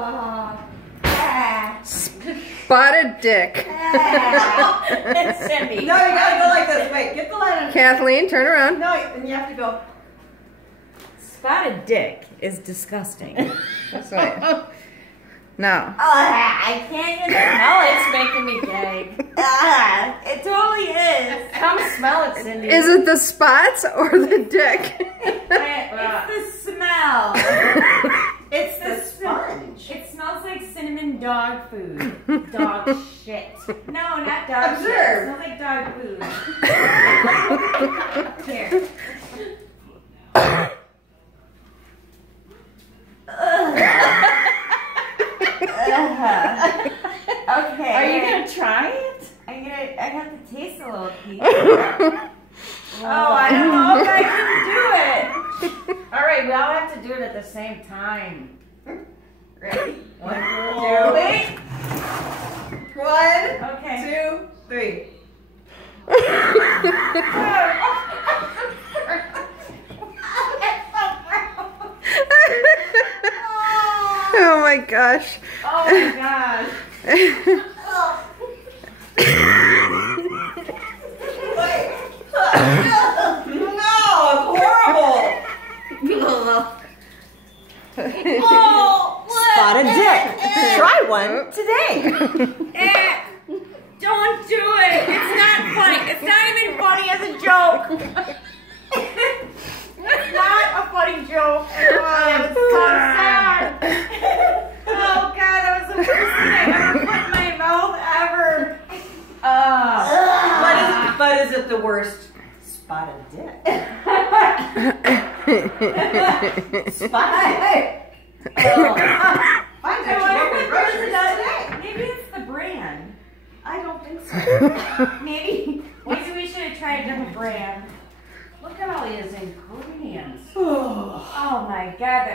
Spotted dick. It's Cindy. No, you gotta go like this. Wait, get the light on. Kathleen, turn around. No, and you have to go. Spotted dick is disgusting. That's right. No. I can't even smell it. It's making me gag. It totally is. Come smell it, Cindy. Is it the spots or the dick? It's the smell. It's the sponge. It smells like cinnamon dog food. Dog shit. No, not dog shit. It smells like dog food. Here. Okay. Are you gonna try it? I have to taste a little piece. Oh, I don't know if I can do it. All right, we all have to do it at the same time. Ready? 1, 2, 1, okay. 2, 3. Oh my gosh. Oh my gosh. No, horrible. Spotted dick. Try one today. Don't do it. It's not funny. It's not even funny as a joke. It's not a funny joke. Oh, it's so sad. Oh God, that was the worst thing I ever put in my mouth ever. But is it the worst? Spotted dick. Spotted dick. Maybe it's the brand. I don't think so. Maybe we should have tried a different brand. Look at all these ingredients. Oh my God,